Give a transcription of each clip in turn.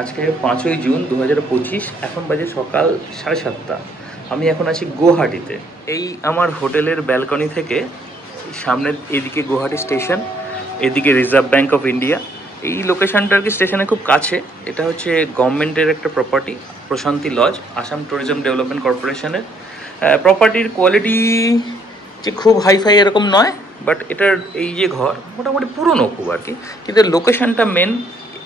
আজকে 5ই জুন 2025, এখন বাজে সকাল 7:30। আমি এখন আছি গুয়াহাটিতে। এই আমার হোটেলের ব্যালকনি থেকে সামনের এদিকে গুয়াহাটি স্টেশন, এদিকে রিজার্ভ ব্যাঙ্ক অফ ইন্ডিয়া। এই লোকেশনটা আর কি স্টেশনের খুব কাছে। এটা হচ্ছে গভর্নমেন্টের একটা প্রপার্টি, প্রশান্তি লজ, আসাম ট্যুরিজম ডেভেলপমেন্ট কর্পোরেশনের। প্রপার্টির কোয়ালিটি যে খুব হাইফাই এরকম নয়, বাট এটার এই যে ঘর মোটামুটি পুরনো খুব আর কি, কিন্তু লোকেশনটা মেন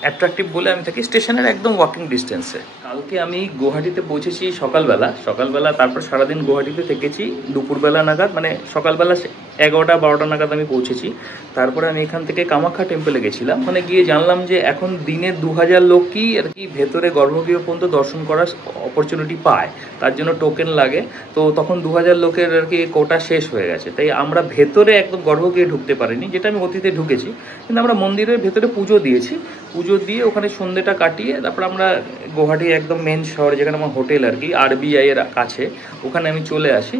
অ্যাট্রাকটিভ বলে আমি থাকি স্টেশনের একদম ওয়াকিং ডিস্টেন্সে। কালকে আমি গুয়াহাটিতে পৌঁছেছি সকালবেলা, তারপর সারাদিন গুয়াহাটিতে থেকেছি। দুপুরবেলা নাগাদ, মানে সকালবেলা 11টা-12টা নাগাদ আমি পৌঁছেছি। তারপরে আমি এখান থেকে কামাখ্যা টেম্পলে গেছিলাম। মানে গিয়ে জানলাম যে এখন দিনে 2000 লোকই আর কি ভেতরে গর্ভগৃহ পর্যন্ত দর্শন করার অপরচুনিটি পায়, তার জন্য টোকেন লাগে। তো তখন 2000 লোকের আর কি কোটা শেষ হয়ে গেছে, তাই আমরা ভেতরে একদম গর্ভগৃহে ঢুকতে পারিনি, যেটা আমি অতীতে ঢুকেছি। কিন্তু আমরা মন্দিরের ভেতরে পুজো দিয়েছি, পুজো দিয়ে ওখানে সন্ধ্যেটা কাটিয়ে তারপর আমরা গুয়াহাটি একদম মেন শহর, যেখানে আমার হোটেল আর কি RBI এর কাছে, ওখানে আমি চলে আসি।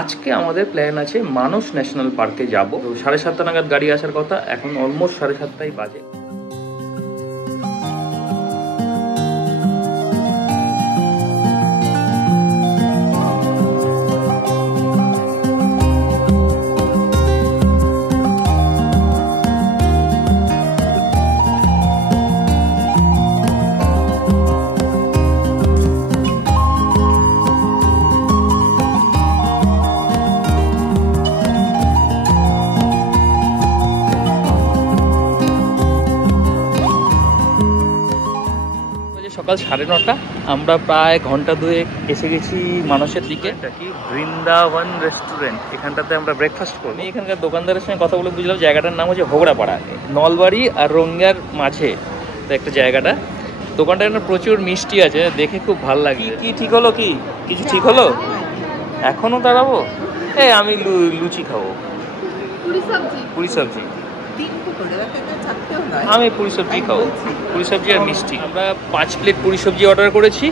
আজকে আমাদের প্ল্যান আছে মানস ন্যাশনাল পার্কে যাব। তো 7:30 নাগাদ গাড়ি আসার কথা, এখন অলমোস্ট 7:30 বাজে। সকাল 9:30, আমরা প্রায় ঘন্টা দুয়েক এসে গেছি মানসের দিকে। এটা কি বৃন্দাবন রেস্টুরেন্ট, এখানটাতে আমরা ব্রেকফাস্ট করি। এখানকার দোকানদারের সঙ্গে কথা বলে বুঝলাম জায়গাটার নাম হচ্ছে হোগড়াপাড়া, নলবাড়ি আর রঙ্গিয়ার মাঝে তো একটা জায়গাটা। দোকানটা প্রচুর মিষ্টি আছে, দেখে খুব ভালো লাগে। কি ঠিক হলো? কি কিছু ঠিক হলো? এখনো দাঁড়াবো? আমি লুচি খাবো, পুরি সবজি। আমি পুরি সবজি খাবো, পুরি সবজি আর মিষ্টি। আমরা 5 প্লেট পুরি সবজি অর্ডার করেছি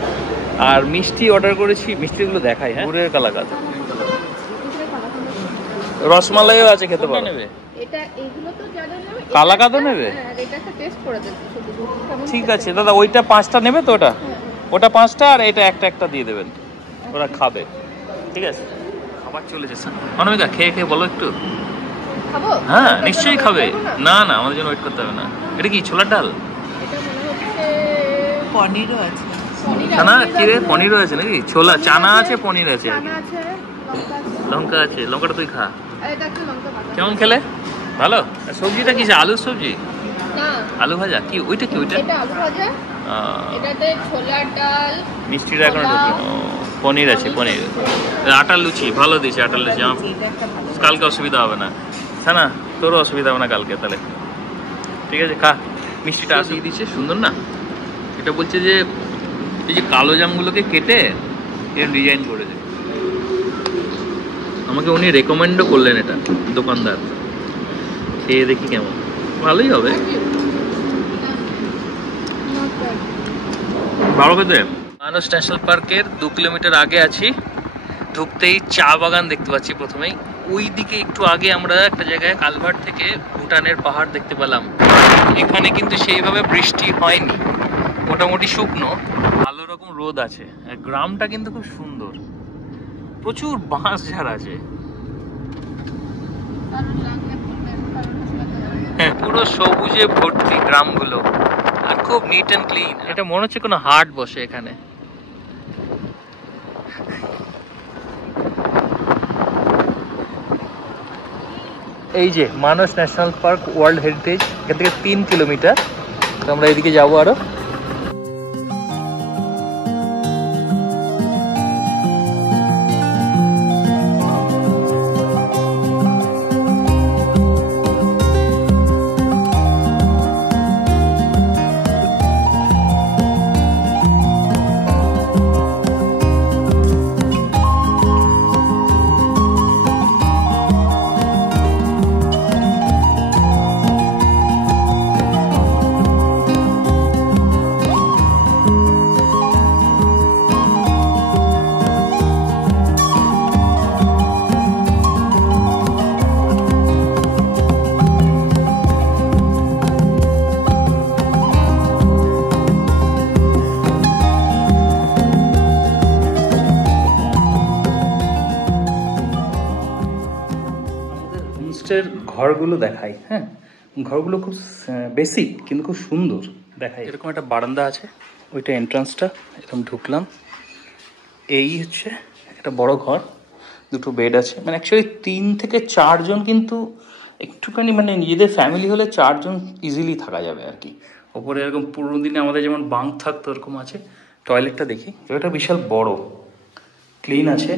আর মিষ্টি অর্ডার করেছি। মিষ্টিগুলো দেখাই, হ্যাঁ, গুড়ের কালাকাঁদ, রসমালাইও আছে, খেতে পারো। নেবে কালাকাঁদও নেবে? ঠিক আছে দাদা, ওইটা 5টা নেবে তো? ওটা 5টা আর এটা একটা দিয়ে দেবেন, ওরা খাবে। ঠিক আছে, খাবার চলেছে। অনামিকা খেয়ে বলো একটু। হ্যাঁ নিশ্চয়ই খাবে। না আমাদের জন্য ওয়েট করতে হবে না। এটা কি ছোলার ডাল? পনিরও আছে। না কি রে, পনিরও আছে নাকি? ছোলা চানা আছে, পনির আছে, লঙ্কা আছে। লঙ্কাটা তুই খা। কেমন খেলে? ভালো। সবজিটা কি? আলুর সবজি? আলু ভাজা? কি ওইটা? কি ওইটা? মিষ্টিটা এখন পনির আছে, পনির। আটার লুচি ভালো দিয়েছে, আটার লুচি। কালকে অসুবিধা হবে না। না তোরও অসুবিধা হবে না কালকে, তাহলে ঠিক আছে খা। মিষ্টিটা আসিয়ে দিচ্ছে, সুন্দর না? এটা বলছে যে এই যে কালো জামগুলোকে কেটে এর ডিজাইন করেছে। আমাকে উনি রেকমেন্ডও করলেন এটা, দোকানদার। খেয়ে দেখি কেমন, ভালোই হবে। ভালো খেতে। মানস ন্যাশনাল পার্কের 2 কিলোমিটার আগে আছি। ঢুকতেই চা বাগান দেখতে পাচ্ছি প্রথমেই। ওই দিকে একটু আগে আমরা একটা জায়গায় কালভার্ট থেকে ভুটানের পাহাড় দেখতে পেলাম। এখানে কিন্তু সেইভাবে বৃষ্টি হয়নি, মোটামুটি শুকনো, ভালো রকম রোদ আছে। গ্রামটা কিন্তু খুব সুন্দর, প্রচুর বাঁশ ঝাড় আছে। হ্যাঁ, পুরো সবুজে ভর্তি গ্রামগুলো, আর খুব নিট অ্যান্ড ক্লিন। এটা মনে হচ্ছে কোনো হাট বসে এখানে। এই যে মানস ন্যাশনাল পার্ক ওয়ার্ল্ড হেরিটেজ, এখান থেকে 3 কিলোমিটার। তো আমরা এদিকে যাবো আরো। হোমস্টের ঘরগুলো দেখাই। হ্যাঁ, ঘরগুলো খুব বেসিক কিন্তু খুব সুন্দর দেখায়। এরকম একটা বারান্দা আছে, ওইটা এন্ট্রান্সটা, এরকম ঢুকলাম। এই হচ্ছে একটা বড় ঘর, দুটো বেড আছে, মানে অ্যাকচুয়ালি 3 থেকে 4 জন, কিন্তু একটুখানি মানে নিজেদের ফ্যামিলি হলে 4 জন ইজিলি থাকা যাবে আর কি। ওপরে এরকম পুরোনো দিনে আমাদের যেমন বাঙ্ক থাকতো এরকম আছে। টয়লেটটা দেখি, এটা বিশাল বড়, ক্লিন আছে,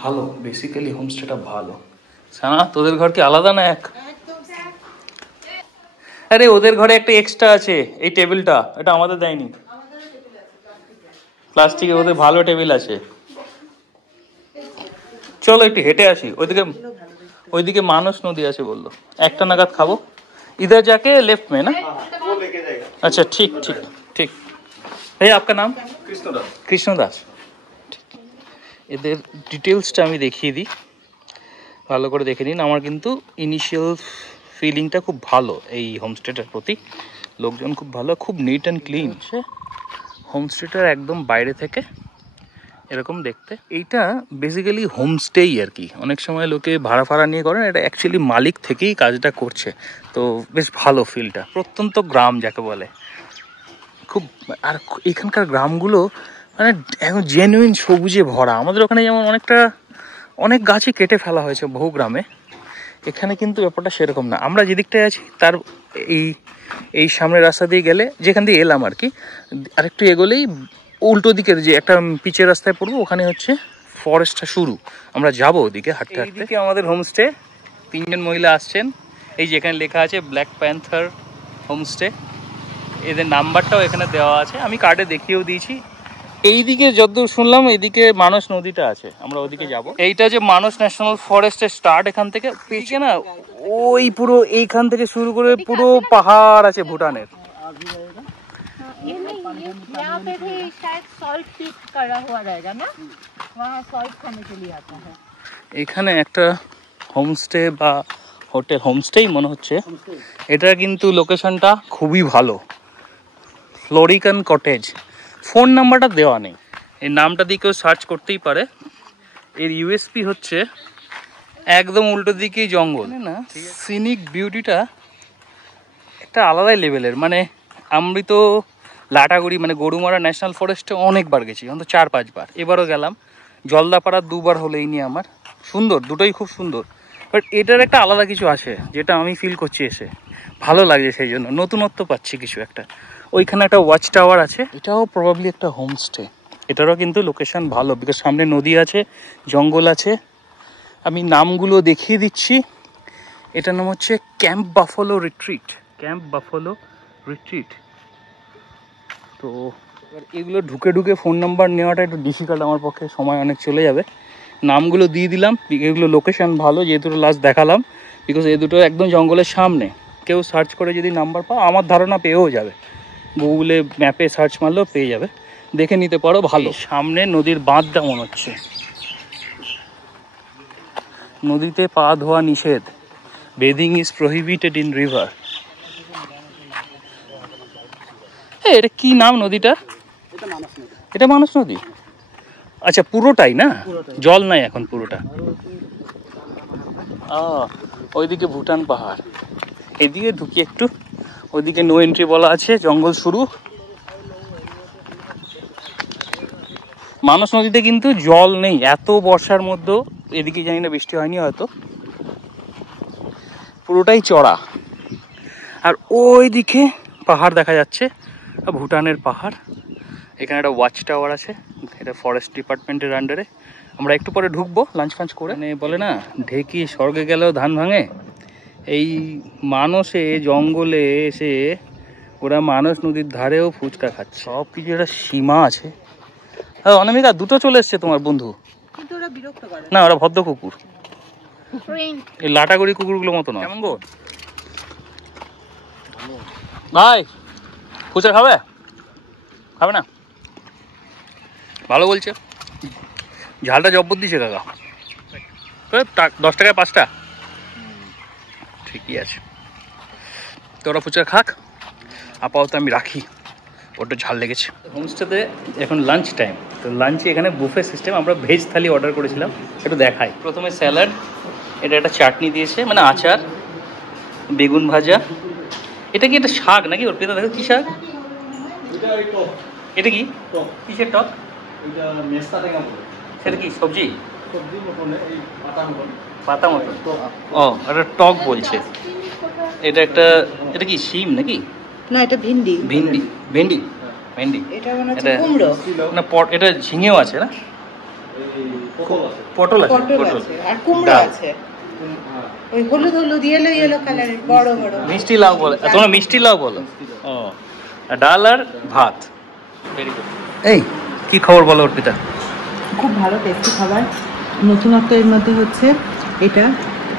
ভালো। বেসিক্যালি হোমস্টেটা ভালো। সানা, তোদের ঘর কি আলাদা না এক? আরে ওদের ঘরে একটা এক্সট্রা আছে, এই টেবিলটা, এটা আমাদের দেয়নি। প্লাস্টিকের, ওদের ভালো টেবিল আছে। চলো একটু হেঁটে আসি, ওইদিকে মানস নদী আছে বললো, একটা নাগাদ খাবো। इधर जाके लेफ्ट में ना? वो लेके जाएगा। अच्छा ठीक ठीक ठीक। भैया आपका नाम? कृष्णदास। कृष्णदास, ঠিক। এদের ডিটেলসটা আমি দেখিয়ে দিই, ভালো করে দেখে নিন। আমার কিন্তু ইনিশিয়াল ফিলিংটা খুব ভালো এই হোমস্টেটার প্রতি। লোকজন খুব ভালো, খুব নিট অ্যান্ড ক্লিন। হোমস্টেটার একদম বাইরে থেকে এরকম দেখতে। এইটা বেসিক্যালি হোমস্টেই আর কি। অনেক সময় লোকে ভাড়া ফাড়া নিয়ে করেন, এটা অ্যাকচুয়ালি মালিক থেকেই কাজটা করছে। তো বেশ ভালো ফিলটা, প্রত্যন্ত গ্রাম যাকে বলে খুব। আর এখানকার গ্রামগুলো মানে এখন জেনুইন সবুজে ভরা। আমাদের ওখানে যেমন অনেক গাছই কেটে ফেলা হয়েছে বহু গ্রামে, এখানে কিন্তু ব্যাপারটা সেরকম না। আমরা যেদিকটায় আছি তার এই সামনের রাস্তা দিয়ে গেলে, যেখান দিয়ে এলাম আর কি, আরেকটু এগোলেই উল্টো দিকের যে একটা পিচের রাস্তায় পড়বো, ওখানে হচ্ছে ফরেস্টটা শুরু। আমরা যাবো ওদিকে হাঁটতে হাঁটতে। এইদিকে আমাদের হোমস্টে, 3 জন মহিলা আসছেন। এই যে এখানে লেখা আছে ব্ল্যাক প্যান্থার হোমস্টে, এদের নাম্বারটাও এখানে দেওয়া আছে, আমি কার্ডে দেখিয়েও দিয়েছি। এইদিকে যতদূর শুনলাম এইদিকে মানস নদীটা আছে, আমরা ওদিকে যাব। এইটা যে মানস ন্যাশনাল ফরেস্টের স্টার্ট, এখান থেকে পেছনে না ওই পুরো এইখান থেকে শুরু করে পুরো পাহাড় আছে ভুটানের। यहाँ पे भी शायद सॉल्ट पीक करा हुआ रहेगा ना, वहाँ सॉल्ट खाने के लिए आता है। এখানে একটা হোমস্টে বা হোটেল, হোমস্টেই মনে হচ্ছে এটা, কিন্তু লোকেশনটা খুবই ভালো, ফ্লোরিকান কটেজ। ফোন নাম্বারটা দেওয়া নেই, এই নামটা দিয়ে কেউ সার্চ করতেই পারে। এর ইউএসপি হচ্ছে একদম উল্টো দিকেই জঙ্গল না, সিনিক বিউটিটা একটা আলাদাই লেভেলের। মানে আমি তো লাটাগুড়ি মানে গরুমারা ন্যাশনাল ফরেস্টে অনেকবার গেছি, অন্তত 4-5 বার। এবারও গেলাম, জলদাপাড়া 2 বার হলেই নি আমার। সুন্দর, দুটোই খুব সুন্দর, বাট এটার একটা আলাদা কিছু আছে যেটা আমি ফিল করছি এসে, ভালো লাগছে, সেই জন্য নতুনত্ব পাচ্ছি কিছু একটা। ওইখানে একটা ওয়াচ টাওয়ার আছে, এটাও প্রবাবলি একটা হোমস্টে। এটারও কিন্তু লোকেশন ভালো, বিকজ সামনে নদী আছে, জঙ্গল আছে। আমি নামগুলো দেখিয়ে দিচ্ছি। এটার নাম হচ্ছে camp buffalo retreat, camp buffalo retreat. তো এগুলো ঢুকে ঢুকে ফোন নাম্বার নেওয়াটা একটু ডিফিকাল্ট আমার পক্ষে, সময় অনেক চলে যাবে। নামগুলো দিয়ে দিলাম, এগুলো লোকেশন ভালো, যে দুটো লাস্ট দেখালাম, বিকজ এই দুটো একদম জঙ্গলের সামনে। কেউ সার্চ করে যদি নাম্বার পাও, আমার ধারণা পেয়েও যাবে, গুগলে ম্যাপে সার্চ মারলেও পেয়ে যাবে, দেখে নিতে পারো। ভালো, সামনে নদীর বাঁধটা মনে হচ্ছে। নদীতে পা ধোয়া নিষেধ, bathing is prohibited in river. এটা কি নাম নদীটা? এটা মানস নদী। আচ্ছা, পুরোটাই না, জল নাই এখন পুরোটা। ওইদিকে ভুটান পাহাড়, এদিকে ঢুকি একটু, ওইদিকে নো এন্ট্রি বলা আছে, জঙ্গল শুরু। মানস নদীতে কিন্তু জল নেই এত বর্ষার মধ্যেও, এদিকে জানি না বৃষ্টি হয়নি হয়তো, পুরোটাই চড়া। আর ওইদিকে পাহাড় দেখা যাচ্ছে, ভুটানের পাহাড়। এখানে একটা ওয়াচ টাওয়ার আছে, এটা ফরেস্ট ডিপার্টমেন্টের আন্ডারে। আমরা একটু পরে ঢুকবো লাঞ্চ ফাঞ্চ করে। মানে বলে না, ঢেকি স্বর্গে গেলেও ধান ভাঙে, এই মানসে জঙ্গলে এসে ওরা মানস নদীর ধারেও ফুচকা খাচ্ছে। সব কিছু একটা সীমা আছে। হ্যাঁ অনামিকা, দুটো চলে এসছে তোমার বন্ধু, না ওরা ভদ্র কুকুর, এই লাটাগুড়ি কুকুরগুলো মতো না। কেমন গো ভাই, ফুচকা খাবে? খাবে না? ভালো বলছে, ঝালটা জব্বর দিছে কাকা। 10 টাকায় 5টা, ঠিকই আছে। তো ওরা ফুচকা খাক, আপাতত আমি রাখি, ওটা ঝাল লেগেছে। হোমস্টেতে এখন লাঞ্চ টাইম, তো লাঞ্চে এখানে বুফে সিস্টেম। আমরা ভেজ থালি অর্ডার করেছিলাম, একটু দেখাই। প্রথমে স্যালাড, এটা একটা চাটনি দিয়েছে, মানে আচার, বেগুন ভাজা। এটা কি একটা শাক নাকি অর্পিতা? দেখো কি শাক এটা? কি কিসের টক? সেটা কি সবজি? পাতা মতো। ও এটা টক বলছে। এটা একটা, এটা কি শিম নাকি? না, এটা ভিন্ডি। ভিন্ডি, ভেন্ডি, ভেন্ডি। এটা মনে হচ্ছে কুমড়ো। না এটা ঝিঙেও আছে না? পটল আছে, পটল আর কুমড়ো আছে। ওই হলুদ হলুদ ইয়েলো ইয়েলো কালারের বড় বড় মিষ্টি লাউ বলে, তোমরা মিষ্টি লাউ বলো। ও ডাল আর ভাত। Very good. এই কি খবর বলো অর্পিতা? খুব ভালো টেস্টি খাবার। নতুনত্ব এর মধ্যে হচ্ছে এটা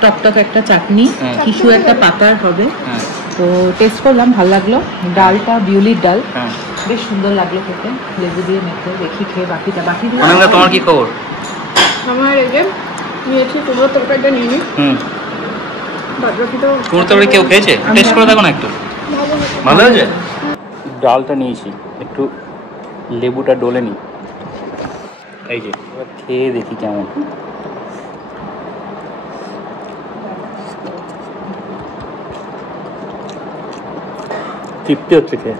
টকটক একটা চাটনি, কিছু একটা পাতার হবে। তো টেস্ট করলাম, ভালো লাগলো। ডালটা বিউলির ডাল, বেশ সুন্দর লাগলো খেতে, লেবু দিয়ে মেখে। দেখি খেয়ে বাকিটা অনন্যা তোমার কি খবর? আমার এই যে নিয়েছি কুমড়োর তরকারিটা নিয়ে নিই। বাদবাকি তো কুমড়োর তরকারি কেউ খেয়েছে? টেস্ট করে দেখো না একটু, ভালো হয়েছে। ডালটা নিয়েছি, একটু লেবুটা ডলে নিই। এই যে এবার খেয়ে দেখি কেমন। তৃপ্তি হচ্ছে খেয়ে।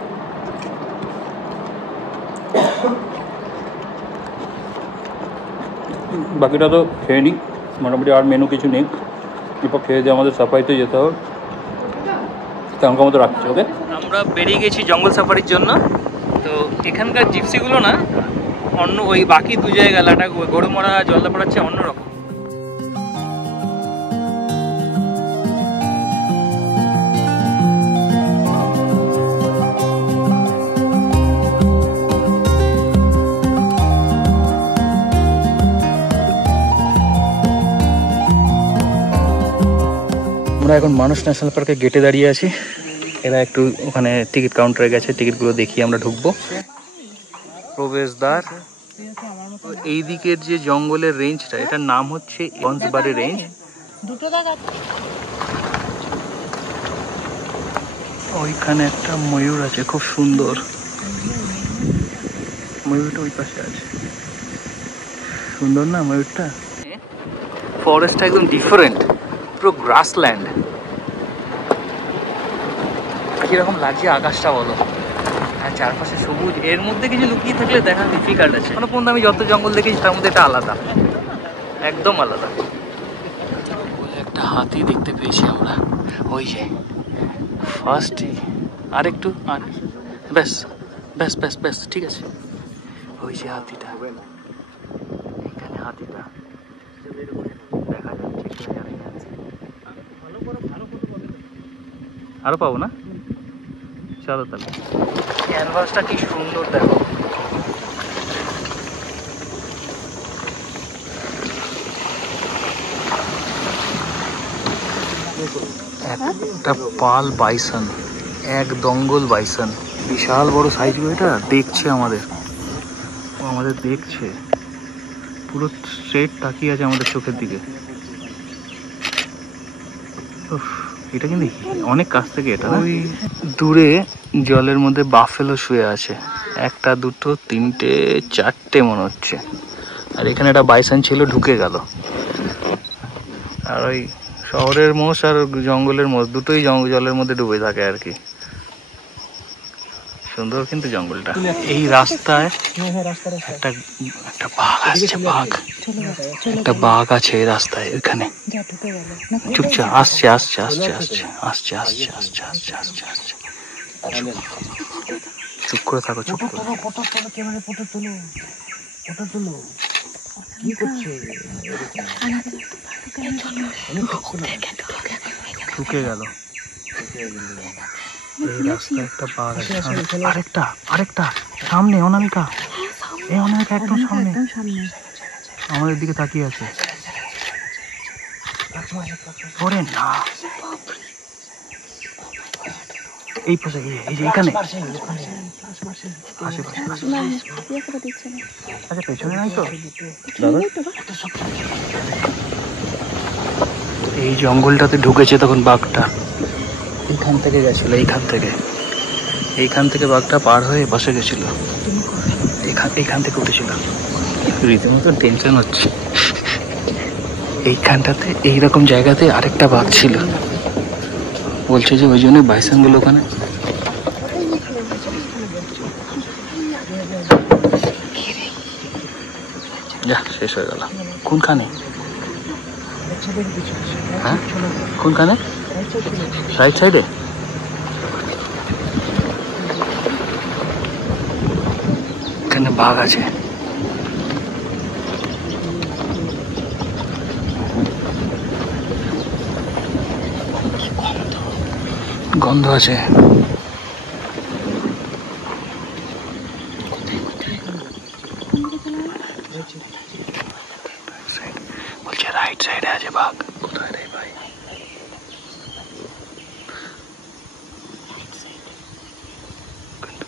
বাকিটা তো খেয়ে নিই, মোটামুটি আর মেনু কিছু নেই। এরপর খেয়ে দিয়ে আমাদের সাফারিতে যেতে হবে। তেমন মতো রাখছি। ওকে, আমরা বেরিয়ে গেছি জঙ্গল সাফারির জন্য। তো এখানকার জিপসিগুলো না অন্য, ওই বাকি দু জায়গা লাটা গরুমরা জলদাপাড়ার চেয়ে অন্যরকম। আমরা এখন মানস ন্যাশনাল পার্কের গেটে দাঁড়িয়ে আছি। এরা একটু ওখানে টিকিট কাউন্টারে গেছে, টিকিটগুলো দেখিয়ে আমরা ঢুকবো। প্রবেশদ্বার। এই দিকের যে জঙ্গলের রেঞ্জটা, এটার নাম হচ্ছে বনসবাড়ি রেঞ্জ। ওইখানে একটা ময়ূর আছে, খুব সুন্দর। ময়ূরটা ওই পাশে আছে, সুন্দর না ময়ূরটা? ফরেস্টটা একদম ডিফারেন্ট, পুরো গ্রাসল্যান্ড। কিরকম লাগছে আকাশটা বলো, আর চারপাশে সবুজ। এর মধ্যে কিছু লুকিয়ে থাকলে দেখা ডিফিকাল্ট আছে। কোনো পর্যন্ত আমি যত জঙ্গল দেখেছি তার মধ্যে এটা আলাদা, একদম আলাদা। একটা হাতি দেখতে পেয়েছি আমরা, ওই যে ফার্স্টই। আর একটু, আর ব্যাস ব্যাস ব্যাস ব্যাস, ঠিক আছে। ওই যে হাতিটা, এখানে হাতিটা দেখা যাচ্ছে। আরো পাবো না? চলো তাহলে। ক্যানভাসটা কি সুন্দর দেখো। একটা পাল বাইসন, এক দঙ্গল বাইসন, বিশাল বড় সাইজ। এটা দেখছে আমাদের, ও আমাদের দেখছে, পুরো স্ট্রেট তাকিয়ে আছে আমাদের চোখের দিকে। এটা কিন্তু অনেক কাছ থেকে। এটা ওই দূরে জলের মধ্যে বাফেলো শুয়ে আছে, একটা দুটো তিনটে চারটে মনে হচ্ছে। আর এখানে একটা বাইসন ছিল, ঢুকে গেল। আর ওই শহরের মোষ আর জঙ্গলের মোষ দুটোই জলের মধ্যে ডুবে থাকে আর কি। সুন্দর কিন্তু জঙ্গলটা। এই রাস্তায় একটা বাঘ আসছে, বাঘ, একটা বাঘ আছে এই রাস্তায়। ওইখানে চুপচাপ আসছে আসছে আসছে আসছে আসছে আসছে আসছে আসছে আসছে আসছে। চুপ করে থাকো, চুপ করে। ঢুকে গেল এই রাস্তায় একটা বাঘ আছে। আরেকটা আরেকটা সামনে, অনামিকা, এই অনামিকা একদম সামনে আমাদের দিকে তাকিয়ে আছে। ওরে না, এই পাশে, এই যে এখানে আচ্ছা, পেছনে নাই তো দাদা? এই জঙ্গলটাতে ঢুকেছে তখন বাঘটা। এইখান থেকে গেছিল, এইখান থেকে বাঘটা পার হয়ে বসে গেছিল। এইখান থেকে উঠেছিল। রীতিমতো টেনশন হচ্ছে। এইখানটাতে এইরকম জায়গাতে আরেকটা বাঘ ছিল, বলছে যে ওই জন্য বাইসনগুলো ওখানে। যা শেষ হয়ে গেল। কোনখানে? হ্যাঁ কোনখানে? রাইট সাইডে? এখানে বাঘ আছে। গন্ধ আছে। বলছে রাইট সাইডে আছে বাঘ। কোথায় রে ভাই?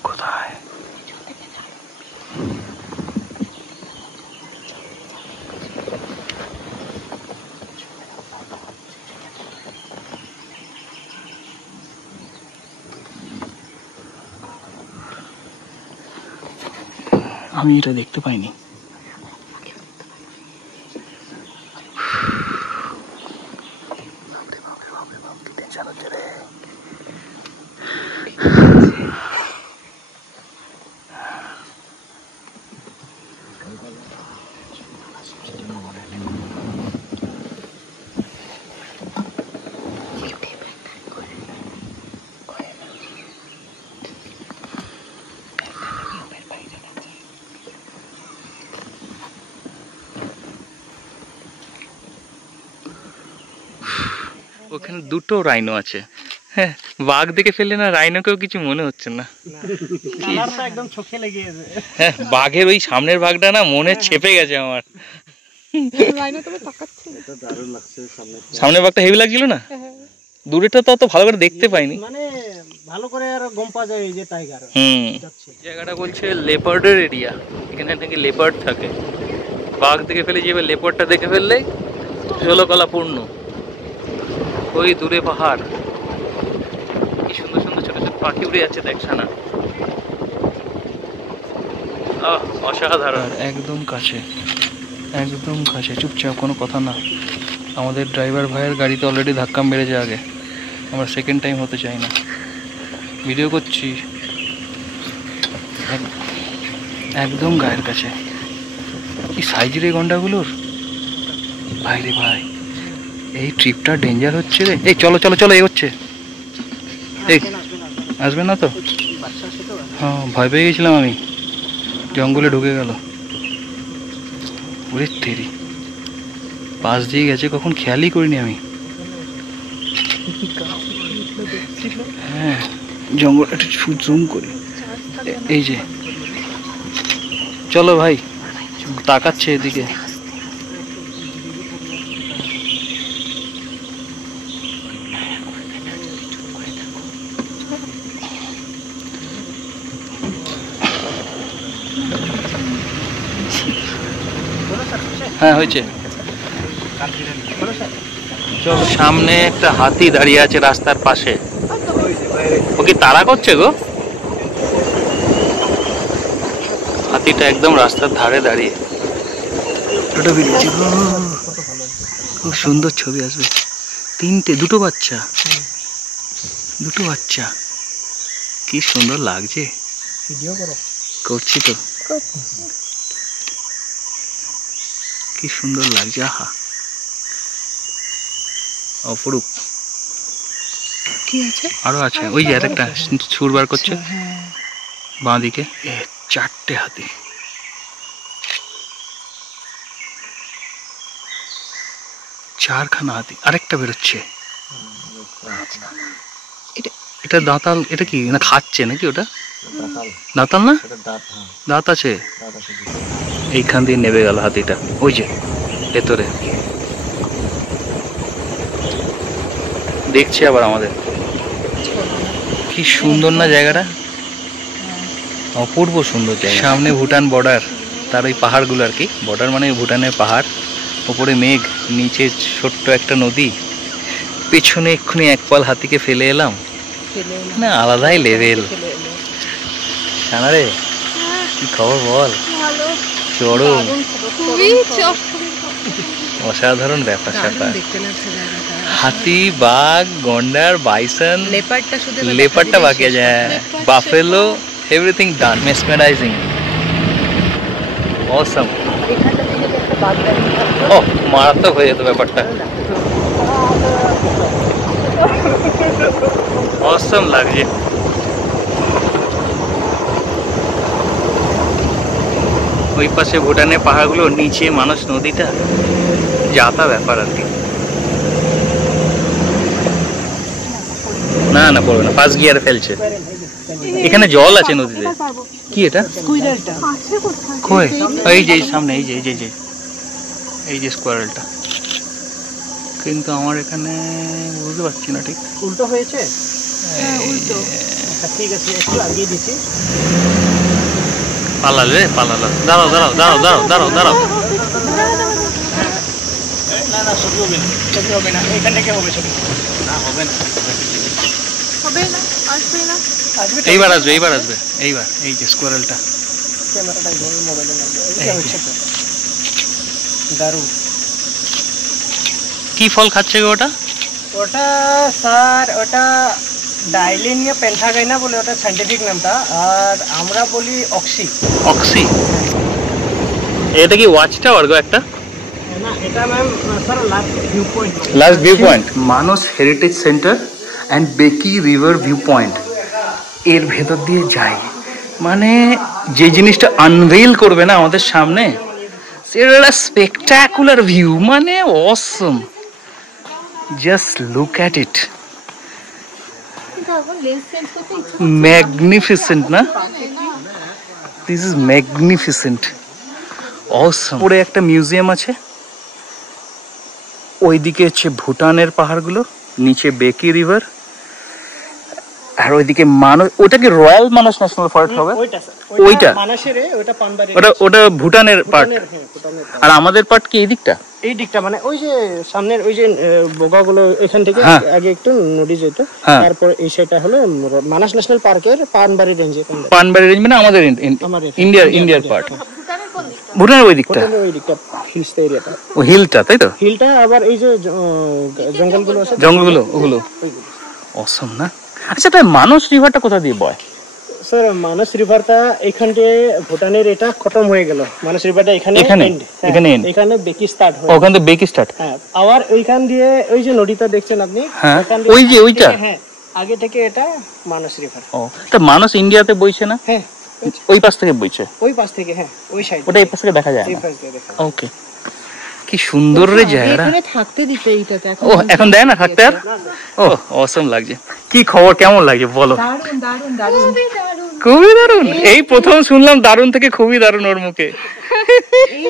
কোথায়? আমি এটা দেখতে পাইনি। ওখানে দুটো রাইনো আছে। হ্যাঁ, বাঘ দেখে ফেললে না রাইনোকেও কিছু মনে হচ্ছে না। একদম চোখে লেগে গেছে। হ্যাঁ, বাঘের ওই সামনের বাঘটা না মনে ছেপে গেছে আমার। সামনের বাঘটা হেভি লাগছিল না? দূরেটা তো অত ভালো করে দেখতে পাইনি, মানে ভালো করে আর গম পাওয়া যায় এই যে টাইগার। জায়গাটা বলছে লেপার্ডের এরিয়া, এখানে নাকি লেপার্ড থাকে। বাঘ দেখে ফেলে যে লেপার্ডটা দেখে ফেললে ষোলকলা পূর্ণ। ওই দূরে পাহাড়, কি সুন্দর সুন্দর ছোট ছোট পাখি উড়ে যাচ্ছে দেখছ না? অসাধারণ। একদম কাছে, একদম কাছে, চুপচাপ, কোনো কথা না। আমাদের ড্রাইভার ভাইয়ের গাড়িতে অলরেডি ধাক্কা মেরেছে আগে, আমরা সেকেন্ড টাইম হতে চাই না। ভিডিও করছি, একদম গায়ের কাছে। কি সাইজের এই গন্ডাগুলোর, ভাই রে ভাই, এই ট্রিপটা ডেঞ্জার হচ্ছে রে। এই চলো চলো চলো, এগোচ্ছে। এই আসবে না তো? হ্যাঁ, ভয় পেয়ে গেছিলাম আমি, জঙ্গলে ঢুকে গেল। ওরে তেরি, পাশ দিয়ে গেছে কখন খেয়ালই করিনি আমি। হ্যাঁ, জঙ্গল একটু জুম করি। এই যে চলো ভাই, তাকাচ্ছে এদিকে। হ্যাঁ হয়েছে। চলো, সামনে একটা হাতি দাঁড়িয়ে আছে রাস্তার পাশে। ও কি তাড়া করছে গো? হাতিটা একদম রাস্তার ধারে দাঁড়িয়ে। দুটো বেরিয়েছে গো, খুব সুন্দর ছবি আসবে। তিনটে, দুটো বাচ্চা, দুটো বাচ্চা, কি সুন্দর লাগছে। ভিডিও করো? করছি তো। কি সুন্দর লাগছে, আহা, অপরূপ। কি আছে? আরো আছে, ওই যে আরেকটা সুর বার করছে বাঁ দিকে। চারটে হাতি, চারখানা হাতি, আরেকটা বেরোচ্ছে। এটা দাঁতাল, এটা কি না খাচ্ছে নাকি? ওটা দাঁতাল না? দাঁত আছে। এইখান দিয়ে নেমে গেল হাতিটা, ওই যে ভেতরে দেখছি আবার আমাদের। কি সুন্দর না জায়গাটা, অপূর্ব সুন্দর জায়গা। সামনে ভুটান বর্ডার, তার ওই পাহাড়গুলো আর কি। বর্ডার মানে ভুটানের পাহাড়, ওপরে মেঘ, নিচে ছোট্ট একটা নদী, পেছনে এক্ষুনি এক পাল হাতিকে ফেলে এলাম না, আলাদাই লেভেল। জানা রে, কি খবর বল? চড়ো, খুবই চড়। অসাধারণ ব্যাপার স্যাপার। দেখতে লাগছে জায়গাটা। হাতি, বাঘ, গন্ডার, বাইসন, লেপারটা শুধু এবার লেপারটা দেখা বাকি দিলেই আছে, শেষ কথা। বাফেলো, এভরিথিং ডান, মেসমেরাইজিং, অসাম। এখানটা থেকে যদি একটা বাঘ দাঁড়িয়ে থাকতো, ও মারাত্মক হয়ে যেত ব্যাপারটা, অসাম লাগছে। ওই পাশে ভুটানের পাহাড়গুলো, নিচে মানস নদীটা, যাতা ব্যাপার আর কি। না না পড়বে না, ফার্স্ট গিয়ারে ফেলছে। এখানে জল আছে নদীতে। কি এটা? স্কুইরেলটা কই? এই যে সামনে, এই যে এই যে এই যে এই যে স্কোয়ারেলটা, কিন্তু আমার এখানে বুঝতে পারছি না ঠিক। উল্টো হয়েছে। উল্টো। আচ্ছা, ঠিক আছে, একটু আগিয়ে দিচ্ছি। পালালে রে, পালালো। দাঁড়াও দাঁড়াও দাঁড়াও দাঁড়াও দাঁড়াও দাঁড়াও। না না, ছবি হবে না, ছবি হবে না, এখান থেকে হবে ছবি। না হবে না, হবে না, আসবে না। আসবে তো? এইবার আসবে, এইবার আসবে, এইবার। এই যে স্কোয়ারেলটা, ক্যামেরাটা মোবাইলে লাগবে। এই এটা যে। হচ্ছে তো দারুণ। কি ফল খাচ্ছে গো ওটা? ওটা স্যার, ওটা ডাইলিনিয়া পেন্থাগাইনা বলে, ওটা সাইন্টিফিক নামটা, আর আমরা বলি অক্সি। অক্সি। এটা কি ওয়াচ টাওয়ার গো একটা? না, এটা ma'am sir last viewpoint. Last viewpoint, Manas heritage centre and Beki river viewpoint, এর ভেতর দিয়ে যাই। মানে যে জিনিসটা আনভেইল করবে না আমাদের সামনে, সেটা স্পেকটাকুলার ভিউ, মানে Assam. Just look at it, magnificent না? This is magnificent, Assam. পরে একটা মিউজিয়াম আছে, ওইদিকে হচ্ছে ভুটানের পাহাড়গুলো, নিচে বেকি রিভার, আর ওইদিকে মানস। ওটা কি রয়্যাল মানস ন্যাশনাল ফরেস্ট হবে? ওইটা স্যার, ওইটা? মানসেরে, ওটা পানবাড়ি। ওটা ভুটানের পার্ট, ভুটানের, হ্যাঁ, ভুটানের part। আর আমাদের পার্ট কি এই দিকটা? এই দিকটা মানে ওই যে সামনের ওই যে বোগাগুলো, এখান থেকে হ্যাঁ। আগে একটু নদী যেত, হ্যাঁ। তারপর এই সাইডটা হলো মানস ন্যাশনাল পার্কের পানবাড়ি রেঞ্জে। পানবাড়ি রেঞ্জ মানে আমাদের আমাদের ইন্ডিয়ার পার্ট, ভুটানের কোন দিকটা? ভুটানের ওই দিকটা, ভুটানের ওই দিকটা, হিলস এরিয়াটা, ও হিলটা, তাই তো? হিলটা, আবার এই যে জঙ্গলগুলো আছে, জঙ্গলগুলো, ওগুলো অসম না? আচ্ছা, তাই মানস রিভারটা কোথা দিয়ে বয়? স্যার মানস রিভারটা এখান থেকে ভুটানের এটা খতম হয়ে গেল, মানস রিভারটা এখানে এখানে? end, হ্যাঁ, এখানে end? এখানে বেকি স্টার্ট হয়। ওখান থেকে বেকি স্টার্ট? হ্যাঁ, আবার ওইখান দিয়ে ওই যে নদীটা দেখছেন আপনি, হ্যাঁ, ওখান দিয়ে ওই যে আগে ওইটা? থেকে, হ্যাঁ, আগে থেকে এটা মানস রিভার। ও, তা মানস ইন্ডিয়াতে বইছে না? হ্যাঁ, ওই পাশ থেকে বইছে? ওই পাশ থেকে, হ্যাঁ, ওই সাইড, ওটা এই পাশ থেকে দেখা যায় এই না? পাশ দিয়ে দেখা। ওকে, কি সুন্দর রে জায়গাটা। এখানে থাকতে দিতে এইটাতে, ও এখন দেয় না থাকতে আর? ও অসম লাগছে। কি খবর, কেমন লাগছে বলো? দারুণ দারুণ দারুণ। খুবই দারুণ। এই প্রথম শুনলাম দারুণ থেকে খুবই দারুণ ওর মুখে।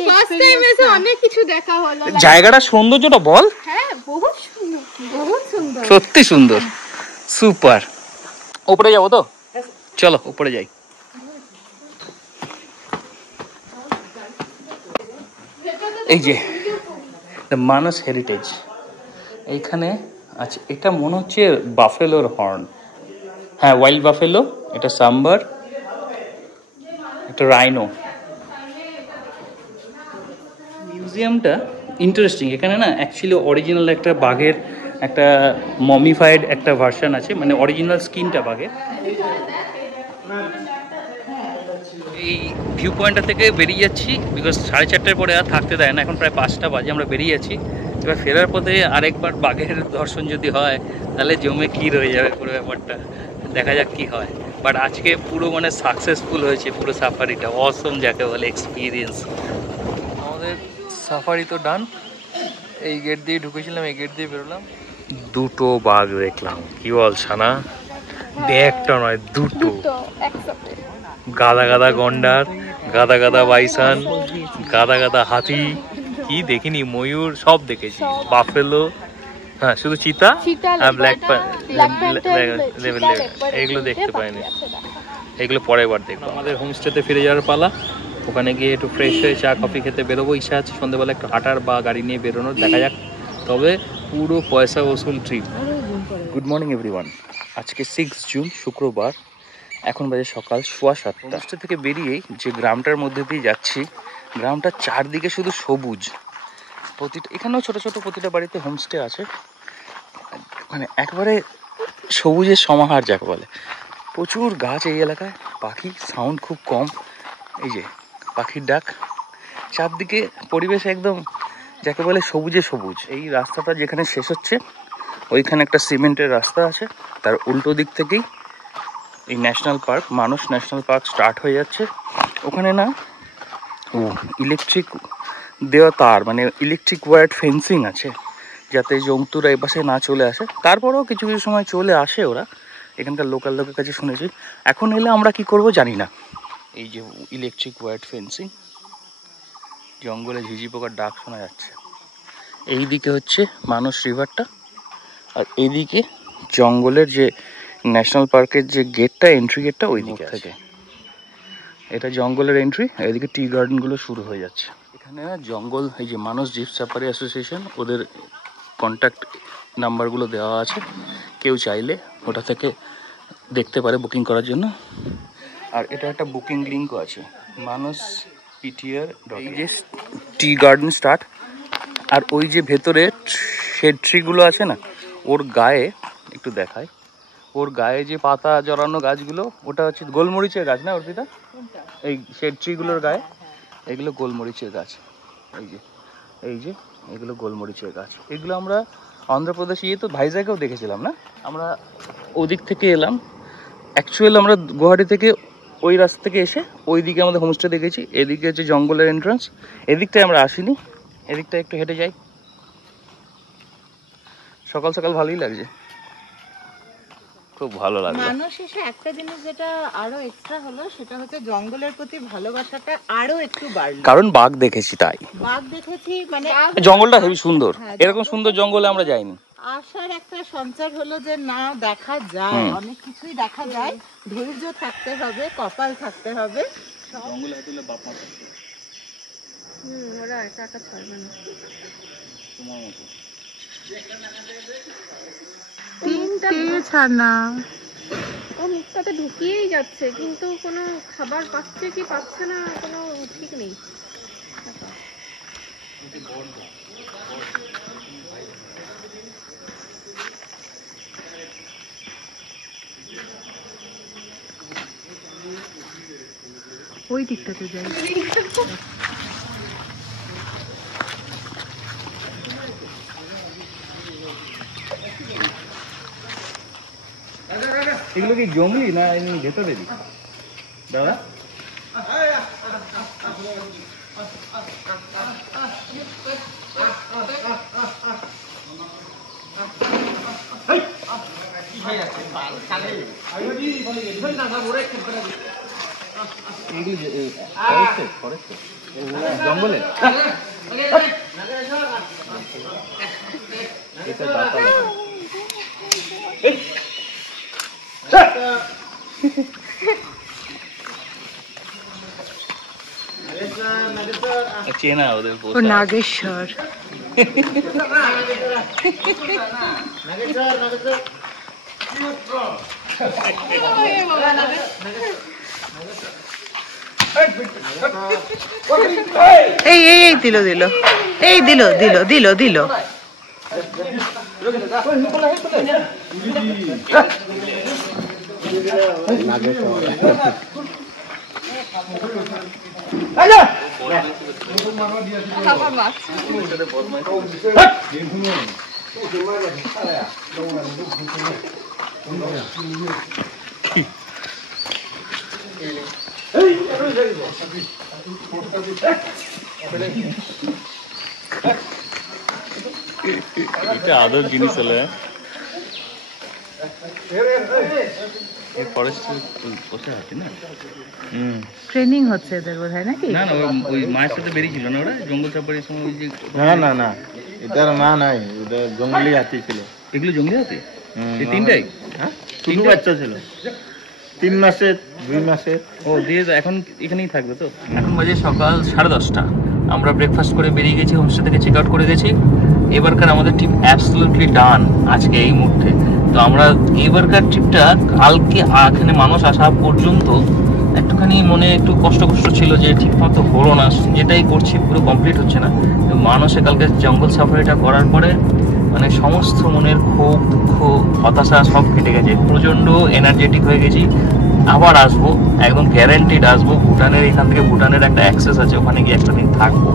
ফার্স্ট টাইম এসে অনেক কিছু দেখা হলো। জায়গাটা সৌন্দর্যটা বল। হ্যাঁ, বহুত সুন্দর, বহুত সুন্দর। সত্যি সুন্দর, সুপার। উপরে যাবো তো? চলো উপরে যাই। এই যে মানস হেরিটেজ, এইখানে আছে। এটা মনে হচ্ছে বাফেলোর হর্ন, হ্যাঁ, ওয়াইল্ড বাফেলো। এটা সাম্বার, এটা রাইনো। মিউজিয়ামটা ইন্টারেস্টিং। এখানে না অ্যাকচুয়ালি অরিজিনাল একটা বাঘের একটা মমিফাইড একটা ভার্সন আছে, মানে অরিজিনাল স্কিনটা বাঘের। এই ভিউ পয়েন্টটা থেকে বেরিয়ে যাচ্ছি, বিকজ 4:30 পরে আর থাকতে দেয় না। এখন প্রায় 5টা বাজে, আমরা বেরিয়ে যাচ্ছি। এবার ফেরার পথে আরেকবার বাঘের দর্শন যদি হয়, তাহলে জমে ক্ষীর হয়ে যাবে পুরো ব্যাপারটা। দেখা যাক কি হয়। বাট আজকে পুরো মানে সাকসেসফুল হয়েছে পুরো সাফারিটা, অসম যাকে বলে এক্সপিরিয়েন্স। আমাদের সাফারি তো ডান। এই গেট দিয়ে ঢুকেছিলাম, এই গেট দিয়ে বেরোলাম। দুটো বাঘ দেখলাম। কি বল ছানা? একটা নয়, দুটো। একসাথে গাদা গাদা গন্ডার, গাদা গাদা বাইসান, গাদা গাদা হাতি, কি দেখিনি, ময়ূর সব দেখেছি, বাফেলো, হ্যাঁ শুধু চিতা আর ব্ল্যাক এগুলো দেখতে পাইনি। এগুলো পরের বার দেখবো। আমাদের হোমস্টেতে ফিরে যাওয়ার পালা। ওখানে গিয়ে একটু ফ্রেশ হয়ে চা কফি খেতে বেরোবো। ইচ্ছা আছে সন্ধ্যেবেলা একটু হাঁটার বা গাড়ি নিয়ে বেরোনোর, দেখা যাক। তবে পুরো পয়সা ওসুল ট্রিপ। Good morning everyone. আজকে 6 জুন শুক্রবার। এখন বাজে সকাল 7:15। হোমস্টে থেকে বেরিয়েই যে গ্রামটার মধ্যে দিয়ে যাচ্ছি, গ্রামটার চারদিকে শুধু সবুজ, প্রতিটা এখানেও ছোট ছোট প্রতিটা বাড়িতে হোমস্টে আছে। মানে একবারে সবুজের সমাহার যাকে বলে, প্রচুর গাছ এই এলাকায়, পাখি সাউন্ড খুব কম, এই যে পাখির ডাক, চারদিকে পরিবেশ একদম যাকে বলে সবুজে সবুজ। এই রাস্তাটা যেখানে শেষ হচ্ছে ওইখানে একটা সিমেন্টের রাস্তা আছে, তার উল্টো দিক থেকেই এই ন্যাশনাল পার্ক, মানস ন্যাশনাল পার্ক স্টার্ট হয়ে যাচ্ছে। ওখানে না ইলেকট্রিক দেওয়া তার, মানে ইলেকট্রিক ওয়্যার্ড ফেন্সিং আছে, যাতে জন্তুরা এই পাশে না চলে আসে। তারপরেও কিছু কিছু সময় চলে আসে ওরা, এখানকার লোকাল লোকের কাছে শুনেছি। এখন এলে আমরা কি করব জানি না। এই যে ইলেকট্রিক ওয়্যার্ড ফেন্সিং, জঙ্গলে ঝিঝি পোকার ডাক শোনা যাচ্ছে। এই দিকে হচ্ছে মানস রিভারটা, আর এইদিকে জঙ্গলের যে ন্যাশনাল পার্কের যে গেটটা, এন্ট্রি গেটটা ওই দিক থেকে। এটা জঙ্গলের এন্ট্রি, এদিকে টি গার্ডেনগুলো শুরু হয়ে যাচ্ছে। এখানে না জঙ্গল, এই যে মানস জিপ সাফারি অ্যাসোসিয়েশন, ওদের কন্ট্যাক্ট নাম্বারগুলো দেওয়া আছে, কেউ চাইলে ওটা থেকে দেখতে পারে বুকিং করার জন্য। আর এটা একটা বুকিং লিঙ্কও আছে, মানস পিটিআর। এই যে টি গার্ডেন স্টার্ট, আর ওই যে ভেতরে শেড ট্রিগুলো আছে না, ওর গায়ে একটু দেখায়, ওর গায়ে যে পাতা জড়ানো গাছগুলো, ওটা হচ্ছে গোলমরিচের গাছ না অর্পিতা? এই শেড ট্রিগুলোর গায়ে এগুলো গোলমরিচের গাছ। এই যে এগুলো গোলমরিচের গাছ। এগুলো আমরা অন্ধ্রপ্রদেশে তো ভাইজাগেও দেখেছিলাম না, আমরা ওদিক থেকে এলাম। অ্যাকচুয়াল আমরা গুয়াহাটি থেকে ওই রাস্তা থেকে এসে ওই দিকে আমাদের হোমস্টে দেখেছি। এদিকে হচ্ছে জঙ্গলের এন্ট্রান্স, এদিকটায় আমরা আসিনি, এদিকটা একটু হেঁটে যাই। সকাল সকাল ভালোই লাগছে, খুব ভালো লাগলো। মানুষ এসে একটা জিনিস যেটা আরো এক্সট্রা হলো, সেটা হচ্ছে জঙ্গলের প্রতি ভালোবাসাটা আরো একটু বাড়লো, কারণ বাঘ দেখেছি তাই। বাঘ দেখেছি, মানে জঙ্গলটা হেবি সুন্দর, এরকম সুন্দর জঙ্গলে আমরা যাইনি। আসার একটা সঞ্চার হলো যে না, দেখা যায়, অনেক কিছুই দেখা যায়, ধৈর্য থাকতে হবে, কপাল থাকতে হবে। ওরা একা একা ছাড়বে না। তিনটে ছানা ও মুখটাতে ঢুকিয়েই যাচ্ছে, কিন্তু কোনো খাবার পাচ্ছে কি পাচ্ছে না কোনো ঠিক নেই। ওই দিকটাতে যাই। এগুলো কি জঙ্গলি না এমনি ভেতরে দিই দাদা? জঙ্গলে চেনা ওদের নাগেশ্বর। এই এই এই দিল দিল, এই দিল দিল দিল দিল। এটা আদর জিনিস হলে ট্রেনিং হচ্ছে এদের বোধহয় নাকি? না না, ওই মায়ের সাথে বেরিয়েছিল না ওরা জঙ্গল সাফারির সময়? না না না, এটার মা নাই, ওটা জঙ্গলি হাতি ছিল। এগুলো জঙ্গলি হাতি? এই তিনটাই? হ্যাঁ, ছোট বাচ্চা ছিল, 3 মাসের 2 মাসের। ও দিয়ে এখন এখানেই থাকবে তো? এখন বাজে সকাল 10:30। আমরা ব্রেকফাস্ট করে বেরিয়ে গেছি, হোমস্টে থেকে চেক আউট করে গেছি। এবারকার আমাদের ট্রিপ অ্যাবসলিউটলি ডান আজকে এই মুহূর্তে। তো আমরা এবারকার ট্রিপটা কালকে এখানে মানুষ আসা পর্যন্ত একটুখানি মনে একটু কষ্ট ছিল যে ঠিকমতো হলো না, যেটাই করছি পুরো কমপ্লিট হচ্ছে না। মানুষে কালকে জঙ্গল সাফারিটা করার পরে মানে সমস্ত মনের ক্ষোভ, দুঃখ, হতাশা সব কেটে গেছে, প্রচণ্ড এনার্জেটিক হয়ে গেছি। আবার আসবো, একদম গ্যারান্টিড আসবো। ভুটানের এখান থেকে ভুটানের একটা অ্যাক্সেস আছে, ওখানে গিয়ে একটা দিন থাকবো,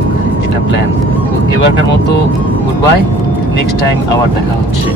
এটা প্ল্যান। তো এবারকার মতো গুড বাই, নেক্সট টাইম আবার দেখা হচ্ছে।